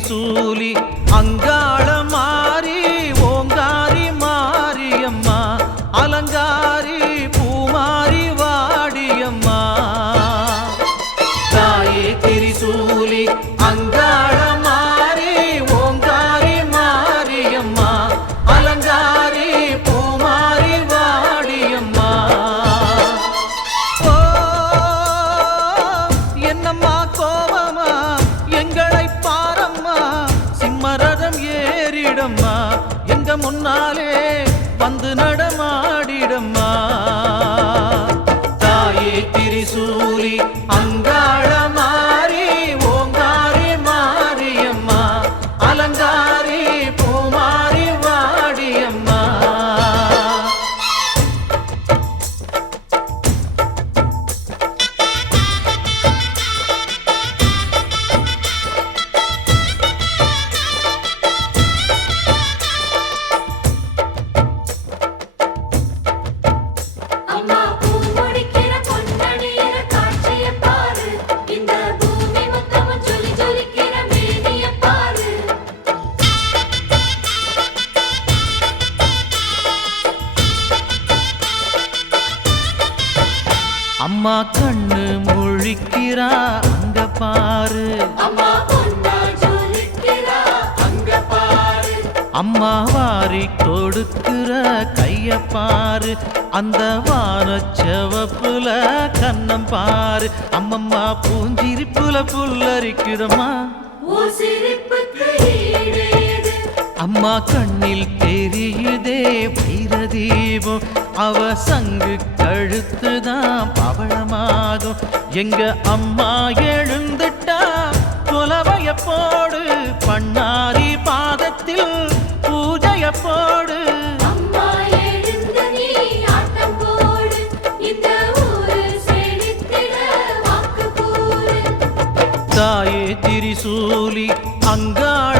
திரிசூலி அங்காள மாறி ஓங்காரி மாரியம்மா அலங்காரி பூமாரி வாடியம்மா தாயே திரிசூலி அங்காள மாறி ஓங்காரி மாரியம்மா அலங்காரி பூமாரி வாடியம்மா ஓ என்னம்மா கோவமா எங்களை பாரம்மா சிம்மரதம் ஏறிடம்மா எங்க முன்னாலே வந்து நடமாடிடம்மா தாயே திரிசூலி அங்காள மாறி ஓங்காரி மாரியம்மா அலங்காரி பூமாரி வாடியம்மா அம்மா பூமுடிக்கிற பொன்னணியிற காட்சிய பாரு இந்த பூமி மொத்தமும் ஜொலி ஜொலிக்கிற மேனிய பாரு அம்மா கண்ணு முழிக்கிறா அங்க பாரு அம்மா பொன்னா ஜொலிக்கிறா அங்க பாரு அம்மா வாரி கொடுக்கிற கைய பாரு அந்த வானச்சவப்புல கண்ணம் பாரு அம்மம்மா பூஞ்சிரிப்புல புல்லரிக்குதம்மா ஓ சிரிப்புக்கு ஈடேது அம்மா கண்ணில் தெரியுதே வைரதீபம் அவ சங்கு கழுத்துதான் பவளமாகும் எங்க அம்மா எழுந்துட்டா குலவைய போடு பண்ணாரி பாதத்தில் பூஜைய போடு அம்மா எழுந்து நீ ஆட்டம் போடு இந்த ஊரு செழித்திட வாக்கு கூறு தாயே திரிசூலி அங்காள